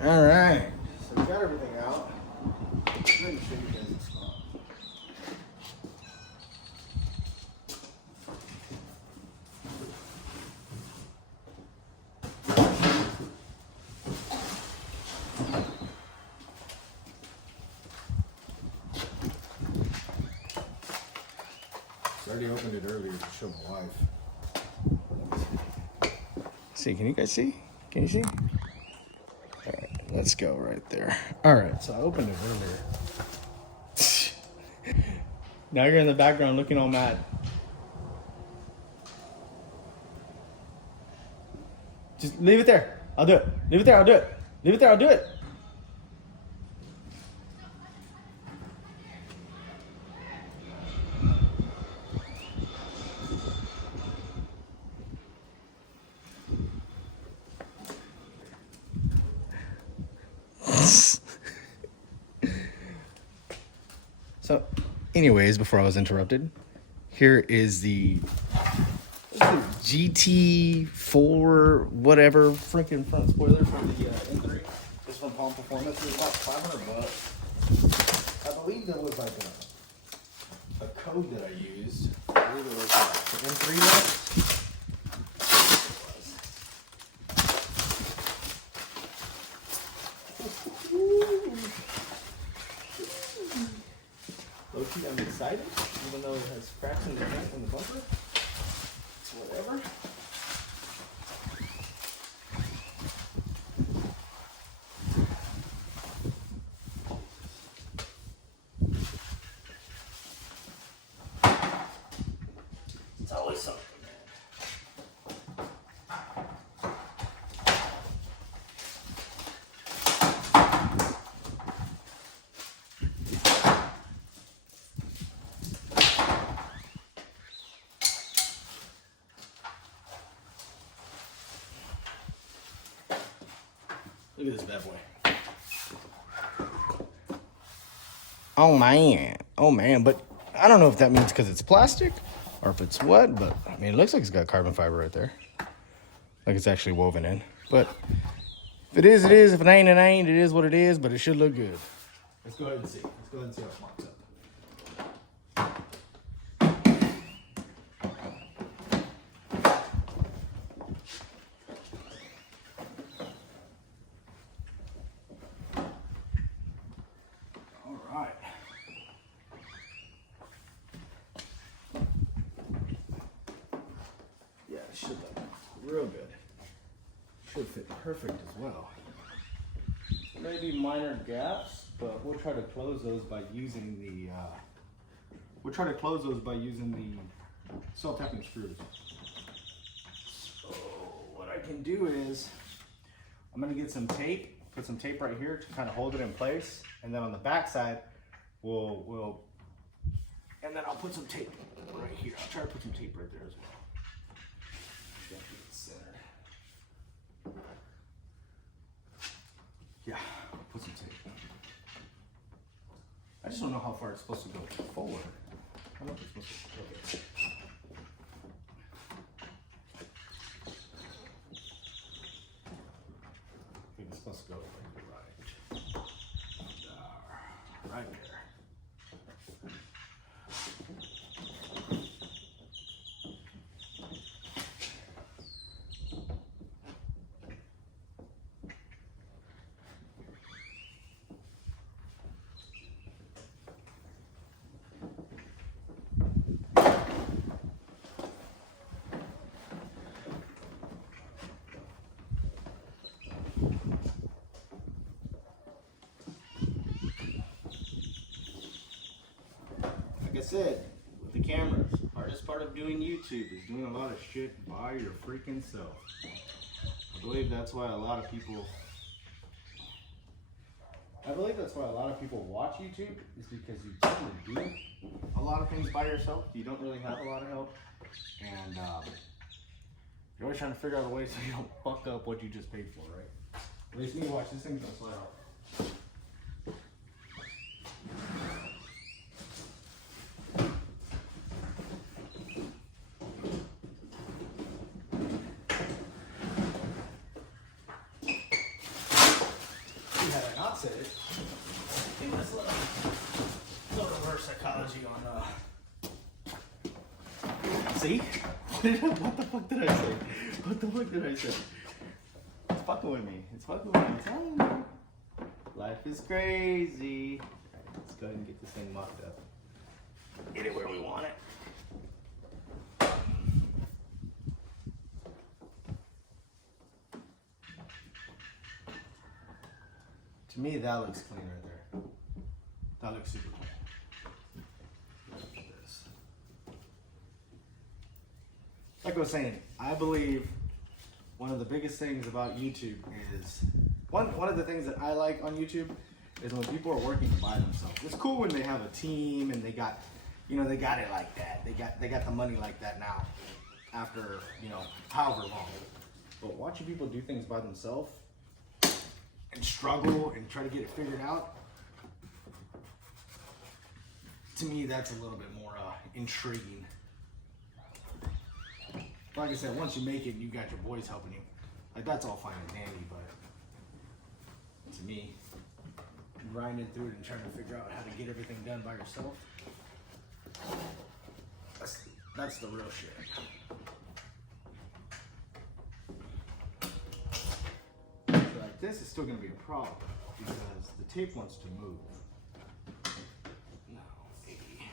All right, so we got everything out. I'm going to show you guys the spot. I already opened it earlier to show my wife. See, can you guys see? Can you see? All right, let's go right there. All right, so I opened it earlier. Now you're in the background looking all mad. Just leave it there. I'll do it. Leave it there. I'll do it. Leave it there. I'll do it. So, anyways, before I was interrupted, here is the GT4 whatever freaking front spoiler for the M3. This from POM Performance. It's about $500. I believe that was like a code that I used. I believe it was the M3 lights. Low-key, I'm excited, even though it has cracks in the paint and the bumper. It's whatever. It's always something, man. Look at this bad boy. Oh man, but I don't know if that means because it's plastic or if it's what, but I mean, it looks like it's got carbon fiber right there. Like it's actually woven in. But if it is, it is. If it ain't, it ain't. It is what it is, but it should look good. Let's go ahead and see. Let's go ahead and see how it marks up. Yeah, it should look real good. Should fit perfect as well. Maybe minor gaps, but we'll try to close those by using the self-tapping screws. So what I can do is I'm gonna get some tape, put some tape right here to kind of hold it in place, and then on the back side and then I'll put some tape right here. I'll try to put some tape right there as well. Yeah, put some tape. I just don't know how far it's supposed to go forward. I don't know if it's supposed to go. Okay. I think it's supposed to go like right there. Like I said, with the cameras, hardest part of doing YouTube is doing a lot of shit by your freaking self. I believe that's why a lot of people watch YouTube, is because you tend to do a lot of things by yourself. You don't really have a lot of help, and you're always trying to figure out a way so you don't fuck up what you just paid for, right? At least me, watch, this thing's gonna slide out. said it. Give us a little reverse psychology on see? What the fuck did I say? What the fuck did I say? It's fucking with me. It's fucking with me. I'm telling you. Life is crazy. Alright, let's go ahead and get this thing mocked up. Get it where we want it. To me, that looks clean right there. That looks super clean. Look at this. Like I was saying, I believe one of the biggest things about YouTube is one of the things that I like on YouTube is when people are working by themselves. It's cool when they have a team and they got, you know, they got it like that. They got the money like that now, after, you know, however long. But watching people do things by themselves and struggle and try to get it figured out, to me, that's a little bit more intriguing. Like I said, once you make it, you got your boys helping you. Like, that's all fine and dandy, but to me, grinding through it and trying to figure out how to get everything done by yourself, that's the real shit. So like this is still going to be a problem because the tape wants to move. No, baby.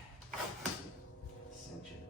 Cinch it.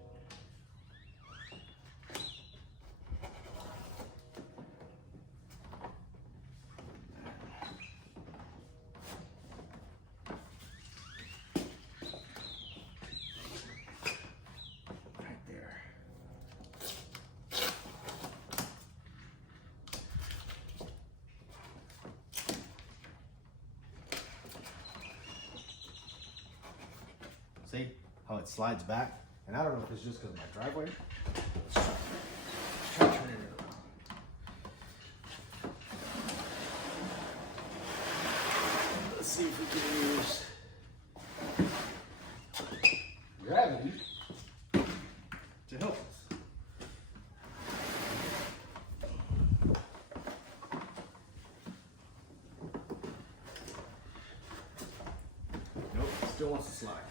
See how it slides back? And I don't know if it's just because of my driveway. Let's try to turn it around. Let's see if we can use gravity to help us. Nope, it still wants to slide.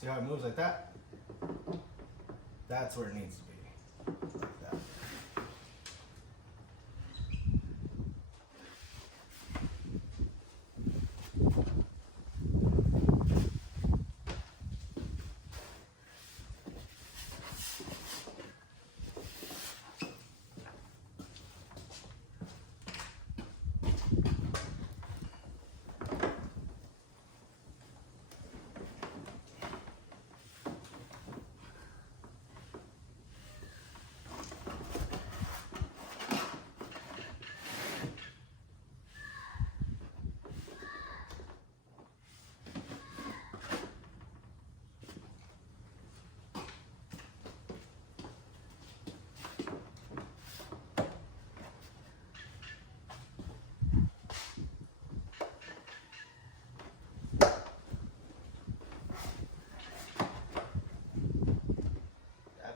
See how it moves like that? That's where it needs to be. Like that.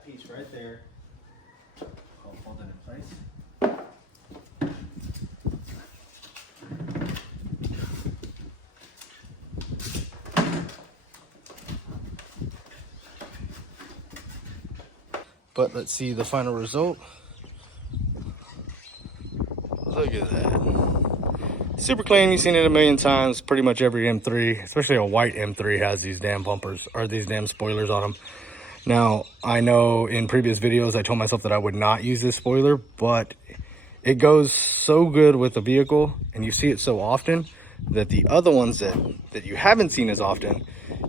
Piece right there. I'll hold it in place. But let's see the final result. Look at that. Super clean. You've seen it a million times. Pretty much every M3, especially a white M3, has these damn bumpers or these damn spoilers on them. Now, I know in previous videos I told myself that I would not use this spoiler, but it goes so good with the vehicle and you see it so often that the other ones that you haven't seen as often,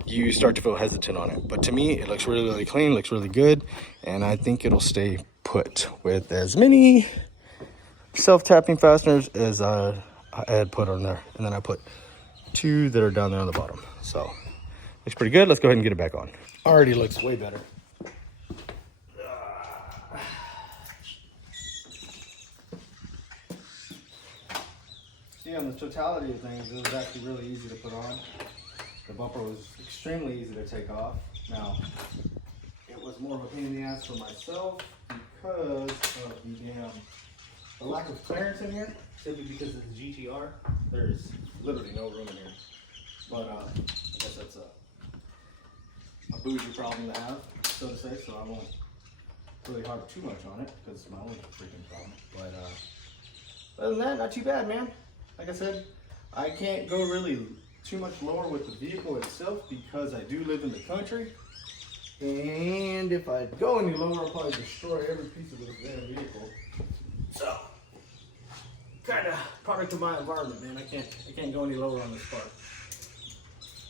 you start to feel hesitant on it. But to me, it looks really, really clean, looks really good, and I think it'll stay put with as many self-tapping fasteners as I had put on there. And then I put 2 that are down there on the bottom. So, looks pretty good. Let's go ahead and get it back on. Already looks way better. See, on the totality of things, it was actually really easy to put on. The bumper was extremely easy to take off. Now, it was more of a pain in the ass for myself because of the lack of clearance in here, simply because of the GTR. There's literally no room in here. But I guess that's a bougie problem to have, so to say, so I won't really harp too much on it because it's my own freaking problem. But other than that, not too bad, man. Like I said, I can't go really too much lower with the vehicle itself because I do live in the country. And if I go any lower, I'll probably destroy every piece of this damn vehicle. So, kind of product of my environment, man. I can't go any lower on this part.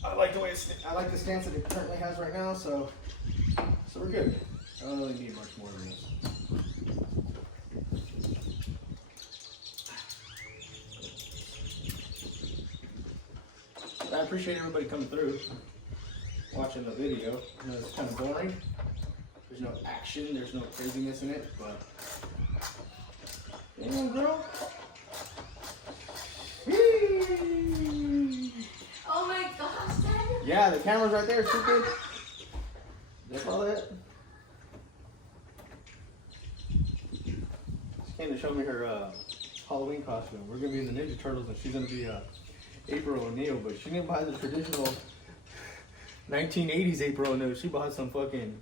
I like the way I like the stance that it currently has right now, so we're good. I don't really need much more than this. I appreciate everybody coming through, watching the video. I know it's kind of boring. There's no action, there's no craziness in it, but damn, girl. Oh my gosh, Dad. Yeah, the camera's right there, stupid. That's all that. She came to show me her Halloween costume. We're gonna be in the Ninja Turtles, and she's gonna be April O'Neil, but she didn't buy the traditional 1980s April O'Neil. She bought some fucking,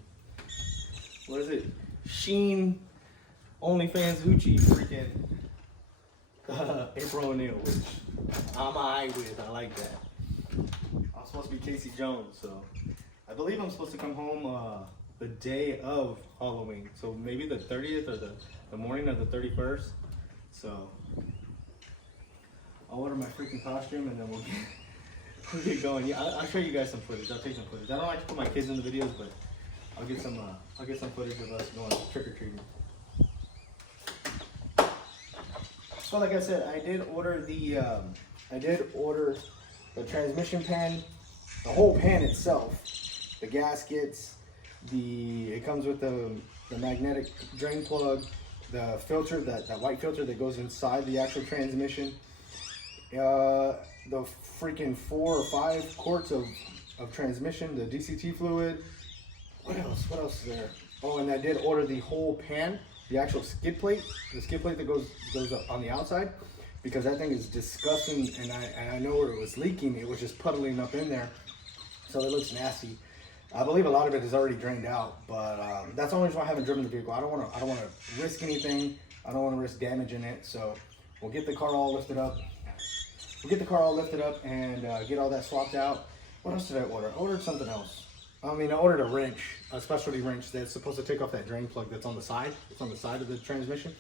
what is it? Sheen OnlyFans Gucci freaking April O'Neil, which I'm alright with. I like that. I'm supposed to be Casey Jones, so I believe I'm supposed to come home the day of Halloween, so maybe the 30th or the morning of the 31st. So I'll order my freaking costume and then we'll get going. Yeah, I'll show you guys some footage. I'll take some footage. I don't like to put my kids in the videos, but I'll get some footage of us going trick or treating. So like I said, I did order the transmission pan, the whole pan itself, the gaskets, it comes with the magnetic drain plug, the filter, that white filter that goes inside the actual transmission, the freaking 4 or 5 quarts of transmission, the DCT fluid. What else is there? Oh, and I did order the whole pan, the actual skid plate, the skid plate that goes up on the outside, because that thing is disgusting, and I know where it was leaking. It was just puddling up in there, so it looks nasty. I believe a lot of it is already drained out, but that's the only reason why I haven't driven the vehicle. I don't want to risk anything. I don't want to risk damaging it. So we'll get the car all lifted up. And get all that swapped out. What else did I order? I ordered something else. I ordered a wrench, a specialty wrench that's supposed to take off that drain plug that's on the side. It's on the side of the transmission.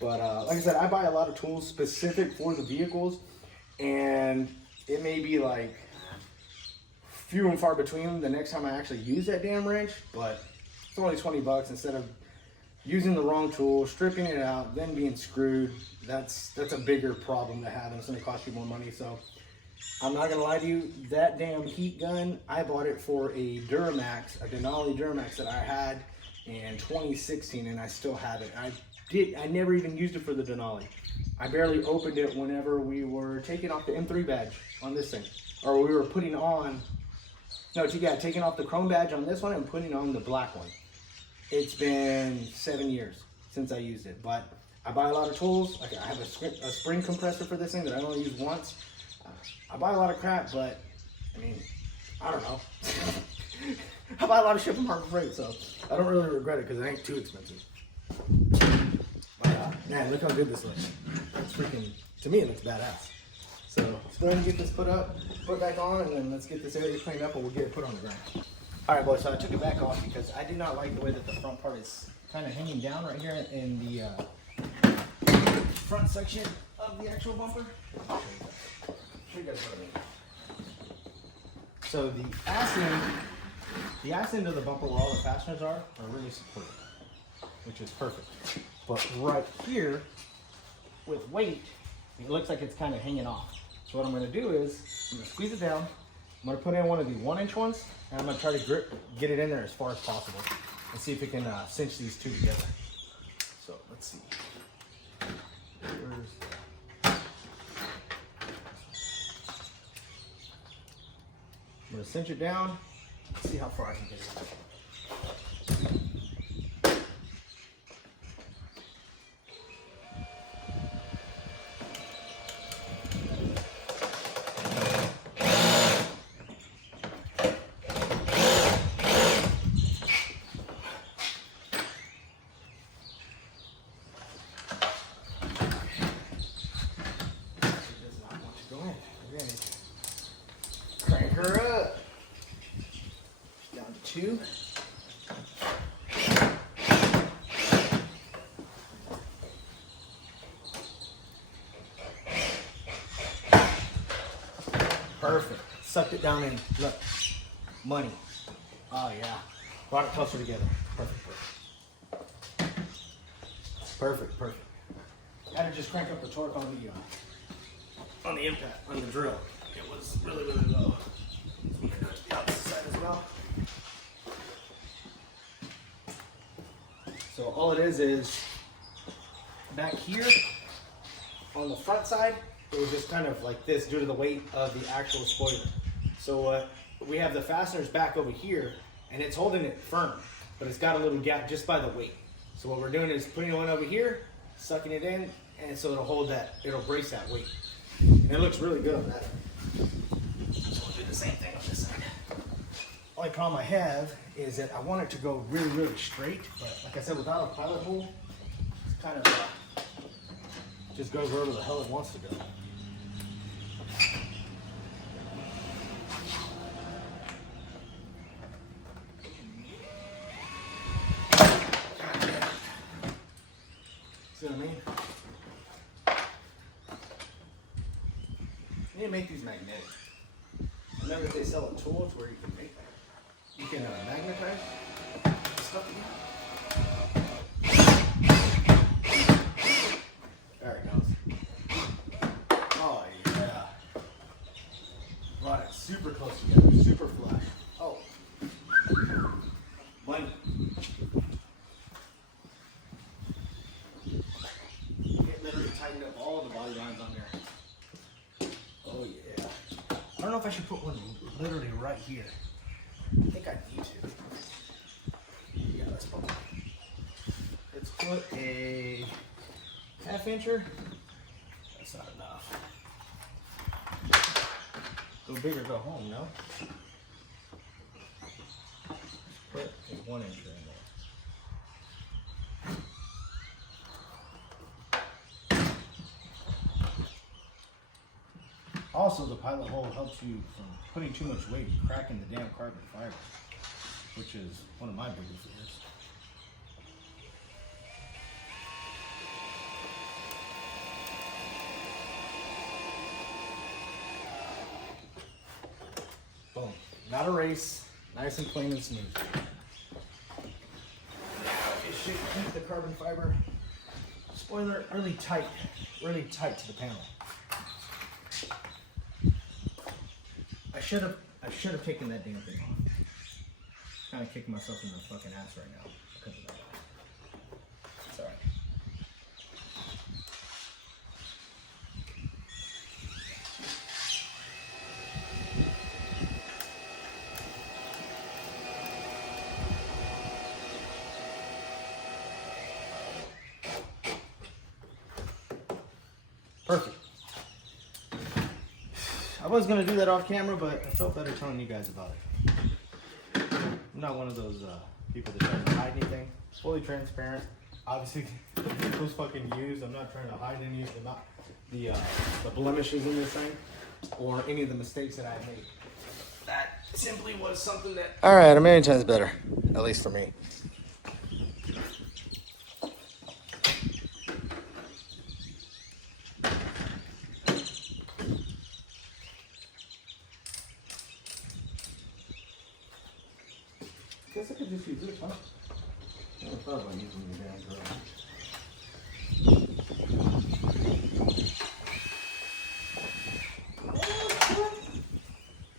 But like I said, I buy a lot of tools specific for the vehicles, and it may be like few and far between the next time I actually use that damn wrench, but it's only 20 bucks instead of using the wrong tool, stripping it out, then being screwed. That's a bigger problem to have, and it's gonna cost you more money. So I'm not gonna lie to you, that damn heat gun, I bought it for a Duramax, a Denali Duramax that I had in 2016, and I still have it. I never even used it for the Denali. I barely opened it whenever we were taking off the M3 badge on this thing, or we were putting on, taking off the chrome badge on this one and putting on the black one. It's been 7 years since I used it, but I buy a lot of tools. Like I have a spring compressor for this thing that I only use once. I buy a lot of crap, but I don't know. I buy a lot of shit from Harbor Freight, so I don't really regret it because it ain't too expensive. But man, look how good this looks. It's freaking, to me, it looks badass. So let's go ahead and get this put back on, and then let's get this area cleaned up, and we'll get it put on the ground. All right, boys, so I took it back off because I did not like the way that the front part is kind of hanging down right here in the front section of the actual bumper. I'll show you guys what I mean. So the ass end of the bumper where all the fasteners are really supported, which is perfect. But right here, with weight, it looks like it's kind of hanging off. So what I'm going to do is, I'm going to squeeze it down. I'm going to put in one of the 1-inch ones, and I'm going to try to get it in there as far as possible, and see if it can cinch these two together. So let's see. I'm going to cinch it down. Let's see how far I can get it. Perfect. Sucked it down in. Look. Money. Oh, yeah. Brought it closer together. Perfect, perfect. Perfect, perfect. Had to just crank up the torque on the impact, on the drill. It was really, really low. So we're gonna do it to the opposite side as well. So all it is back here on the front side, it was just kind of like this due to the weight of the actual spoiler. So we have the fasteners back over here, and it's holding it firm, but it's got a little gap just by the weight. So what we're doing is putting one over here, sucking it in, and so it'll hold that, it'll brace that weight. And it looks really good on that. So we'll do the same thing on this side. Only problem I have is that I want it to go really, really straight, but like I said, without a pilot hole, it's kind of just goes wherever the hell it wants to go. See what I mean? I need to make these magnetic. Remember they sell a tool to where you can make that. You can magnetize stuff together. There it goes. Oh yeah. Brought it super close together, super flush. Oh. Money. It literally tightened up all the body lines on there. Oh yeah. I don't know if I should put one literally right here. I think I need to. Yeah, let's put one. Let's put a half-incher. That's not enough. Go big or go home, no? Put a 1-incher in there. Also, the pilot hole helps you from putting too much weight and cracking the damn carbon fiber, which is one of my biggest fears. Boom. Not a race. Nice and plain and smooth. It should keep the carbon fiber spoiler really tight to the panel. I should have taken that damn thing off. Kind of kicking myself in the fucking ass right now because of that. It's alright. Perfect. I was going to do that off camera, but I felt better telling you guys about it. I'm not one of those people that try to hide anything. It's fully transparent. Obviously, the vehicle's fucking used. I'm not trying to hide any of the blemishes in this thing or any of the mistakes that I made. That simply was something that... Alright, a million times better. At least for me. Guess I could just use this, huh? I never thought about using the damn drill.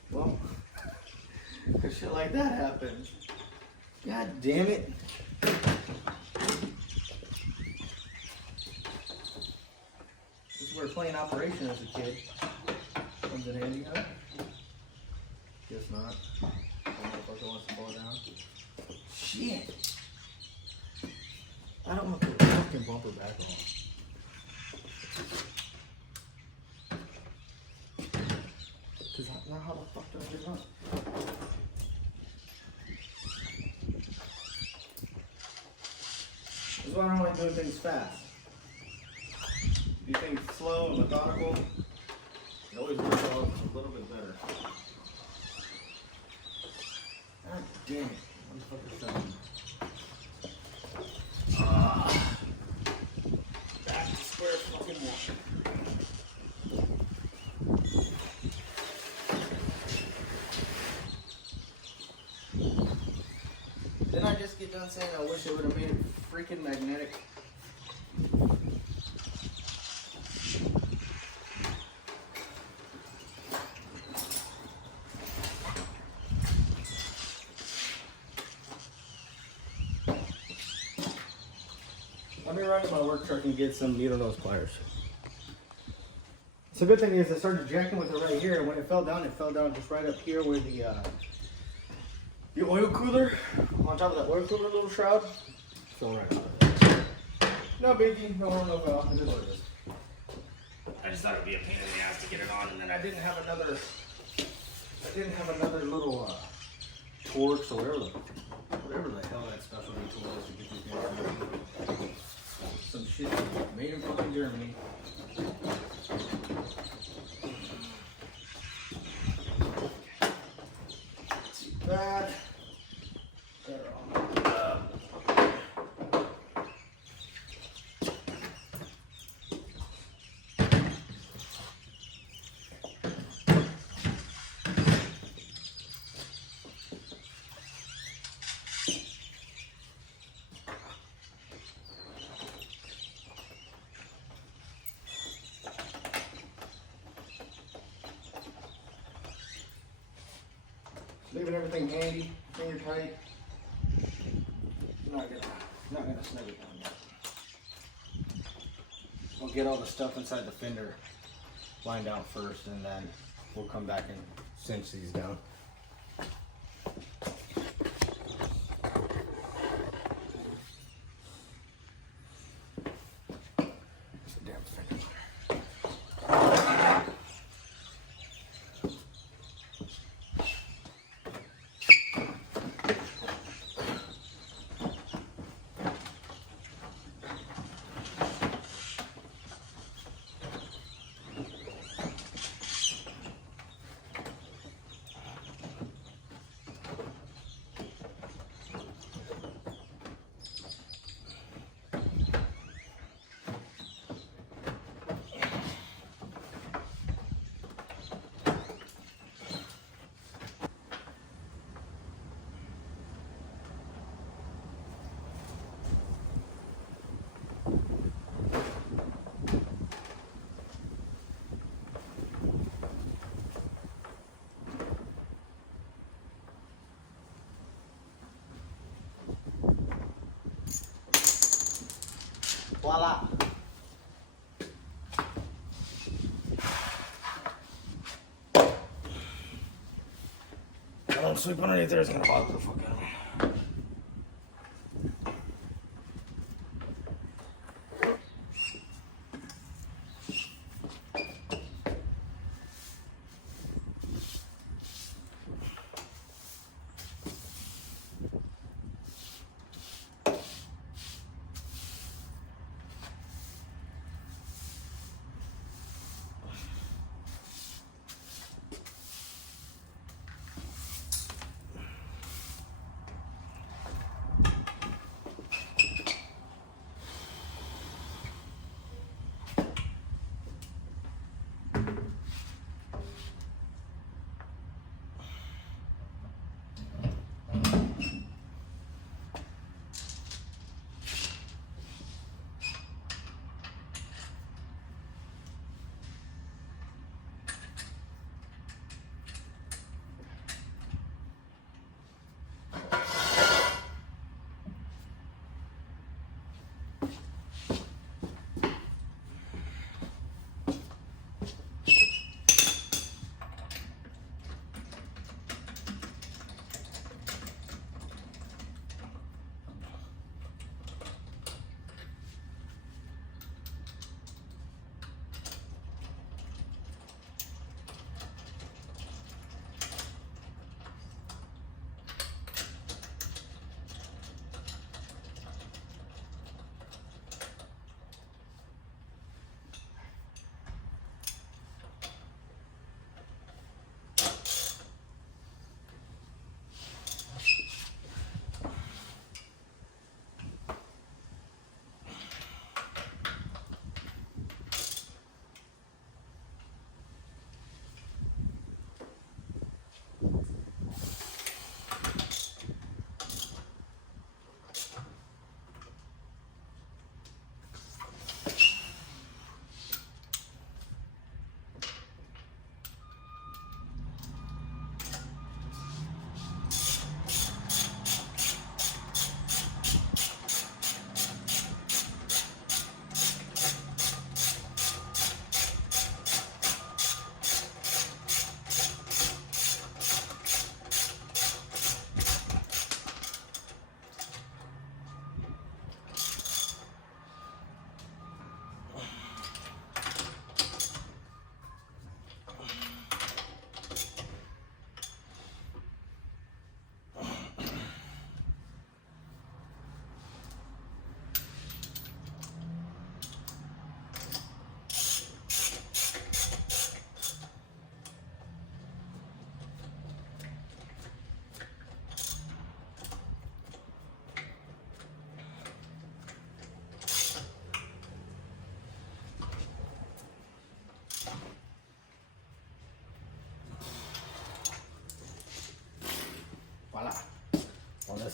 Well, if shit like that happens, god damn it. This is where playing operation as a kid comes in handy, huh? Guess not. Motherfucker wants to blow down. Shit! I don't want to put the fucking bumper back on. Cause now how the fuck do I get on? This is why I don't like doing things fast. Do things slow and methodical. It always works out a little bit better. God damn it. Motherfucker seven. Back to square fucking one. I just get done saying I wish they would have made it freaking magnetic? Let me run to my work truck and get some needle nose pliers. So the good thing is I started jacking with it right here, and when it fell down just right up here where the oil cooler, on top of that oil cooler little shroud, fell right out of there. No biggie, no harm, no foul, it is what it is. I just thought it would be a pain in the ass to get it on, and then I didn't have another little Torx or whatever the hell that specialty tool is to get these things on. Some shit made in fucking Germany. That. Leaving everything handy, finger tight. Not gonna snug it down yet. We'll get all the stuff inside the fender lined out first, and then we'll come back and cinch these down. Voila. I don't sleep underneath there, it's gonna bother the fuck out of me.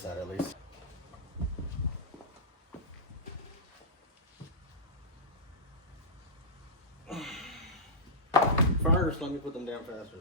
side at least. First, let me put them down faster.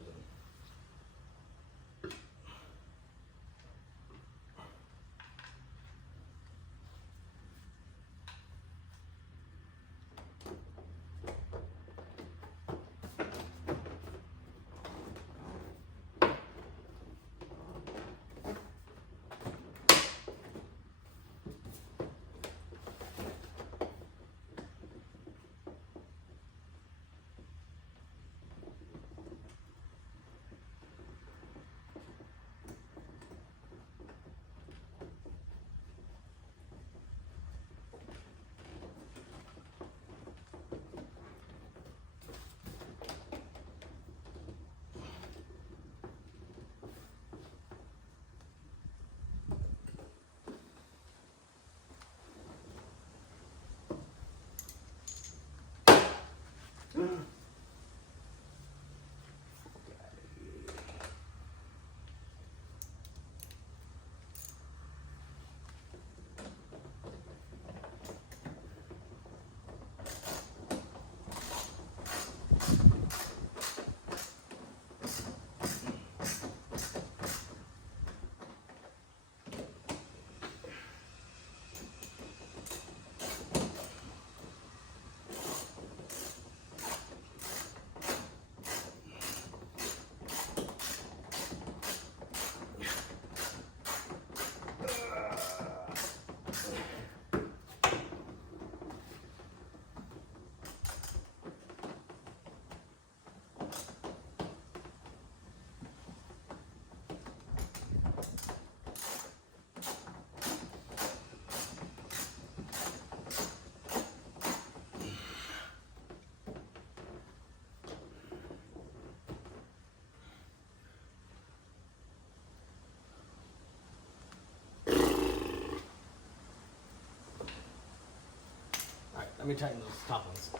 Let me tighten those top ones.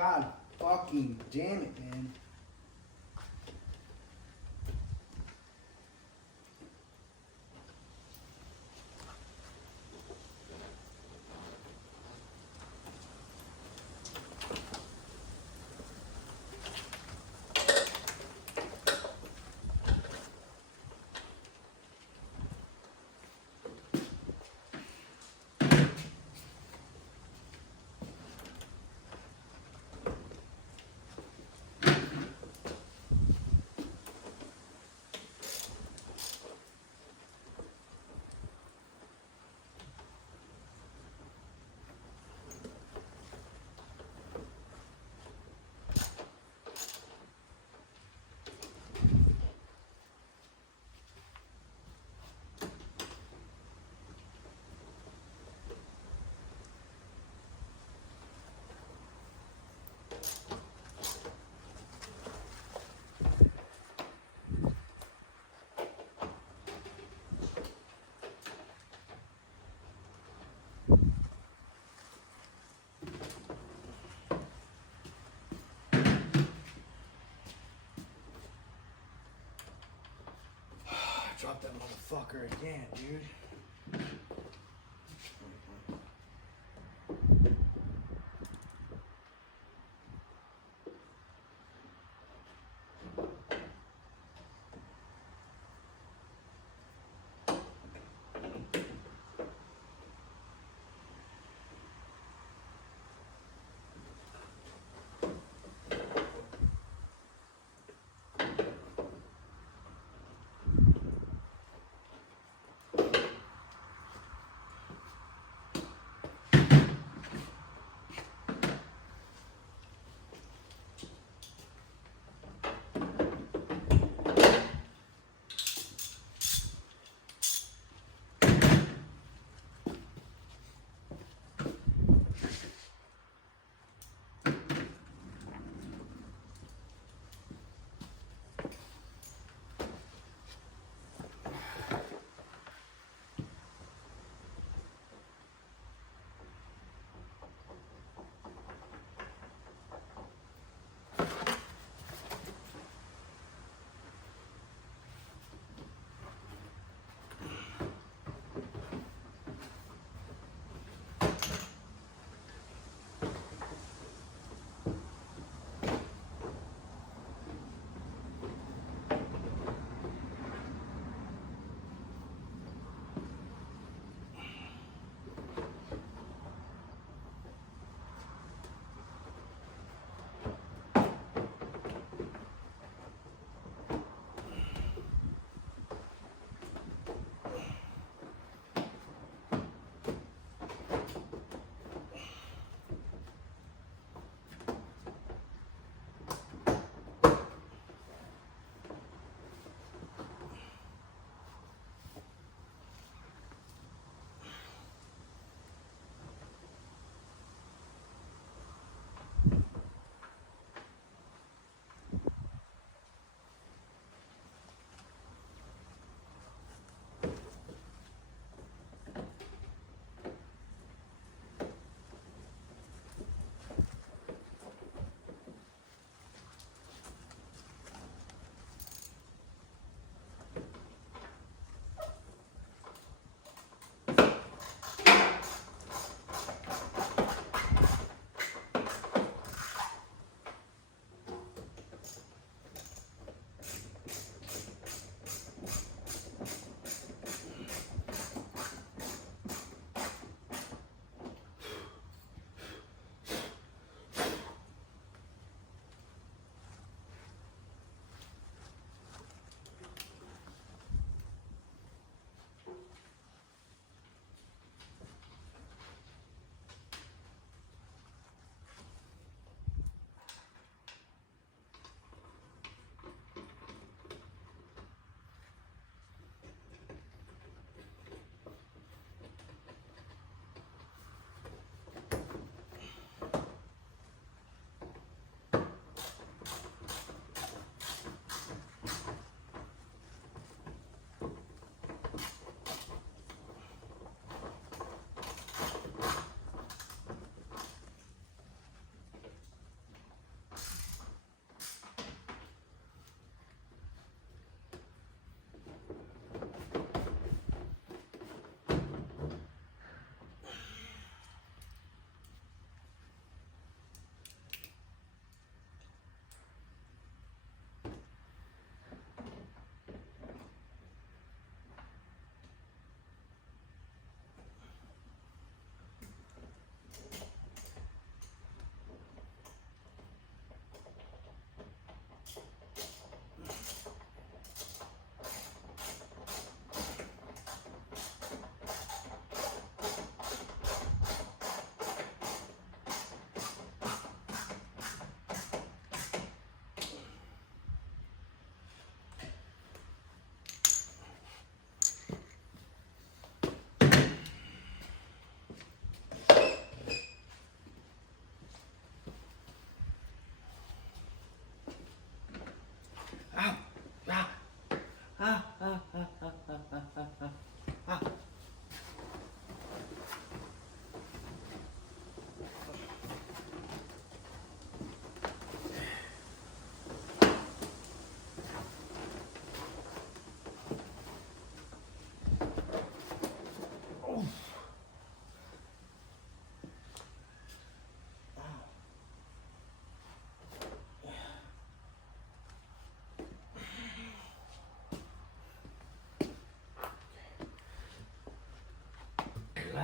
God fucking damn it, man. Drop that motherfucker again, dude.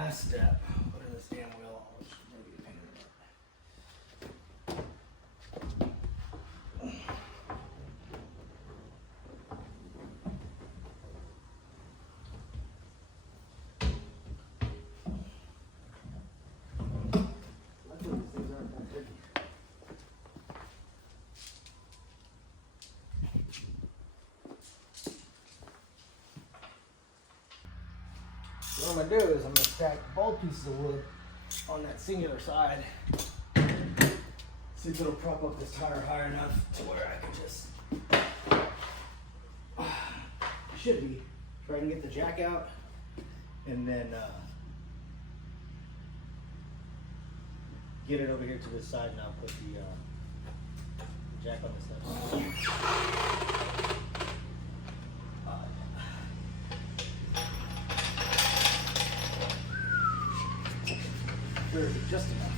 last step. Putting this damn wheel on, which is gonna be a pain in the butt. Luckily, these things aren't that heavy. What I'm gonna do is I'm gonna stack both pieces of wood on that singular side. See if it'll prop up this tire high enough to where I can just, should be, try and get the jack out, and then get it over here to this side, and I'll put the jack on this side. Just enough.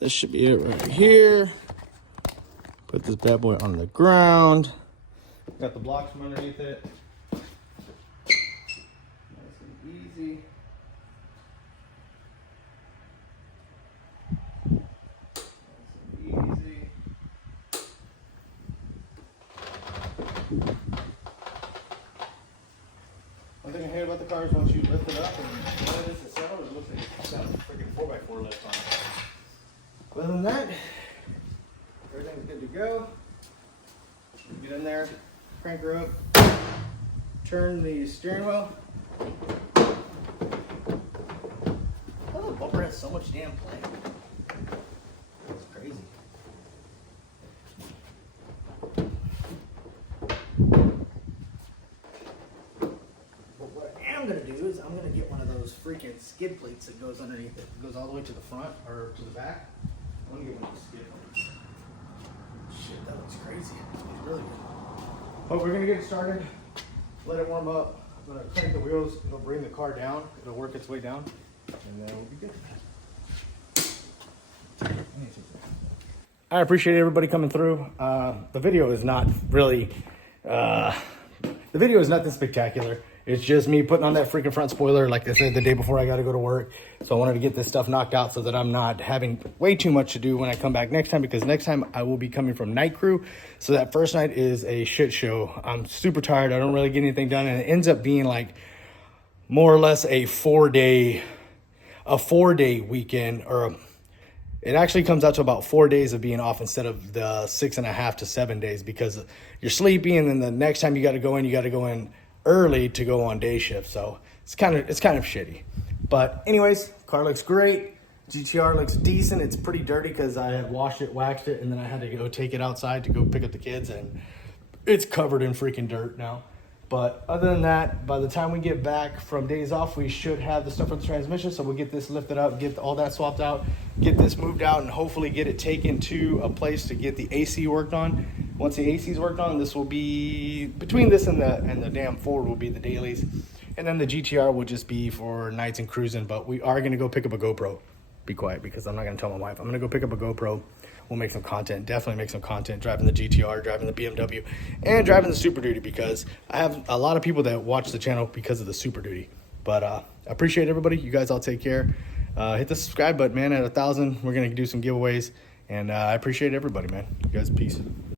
This should be it right here. Put this bad boy on the ground. Got the blocks from underneath it. Nice and easy. Nice and easy. One thing I hate about the car is once you lift it up and let it settle, it looks like it's got a freaking 4x4 lift on it. Other than that, everything's good to go. Get in there, crank her up, turn the steering wheel. Oh, the bumper has so much damn play. It's crazy. But what I am going to do is I'm going to get one of those freaking skid plates that goes underneath it. It goes all the way to the front or to the back. I'm gonna get one of those skid plates. Shit, that looks crazy. It looks really good. But we're gonna get it started. Let it warm up. I'm gonna crank the wheels. It'll bring the car down. It'll work its way down, and then we'll be good. I appreciate everybody coming through. The video is not really. The video is nothing spectacular. It's just me putting on that freaking front spoiler, like I said, the day before I got to go to work. So I wanted to get this stuff knocked out so that I'm not having way too much to do when I come back next time, because next time I will be coming from night crew. So that first night is a shit show. I'm super tired. I don't really get anything done. And it ends up being like more or less a four-day weekend, or it actually comes out to about 4 days of being off instead of the 6.5 to 7 days, because you're sleepy. And then the next time you got to go in early to go on day shift, so it's kind of shitty. But anyways, car looks great. GTR looks decent. It's pretty dirty because I had washed it, waxed it, and then I had to go take it outside to go pick up the kids, and it's covered in freaking dirt now. But other than that, by the time we get back from days off, we should have the stuff for the transmission. So we'll get this lifted up, get all that swapped out, get this moved out, and hopefully get it taken to a place to get the AC worked on. Once the AC is worked on, this will be, between this and the damn Ford will be the dailies. And then the GTR will just be for nights and cruising. But we are going to go pick up a GoPro. Be quiet, because I'm not going to tell my wife. I'm going to go pick up a GoPro. We'll make some content, definitely make some content driving the GTR, driving the BMW, and driving the Super Duty, because I have a lot of people that watch the channel because of the Super Duty. But I appreciate everybody. You guys all take care. Hit the subscribe button, man. At 1,000, we're going to do some giveaways. And I appreciate everybody, man. You guys, peace.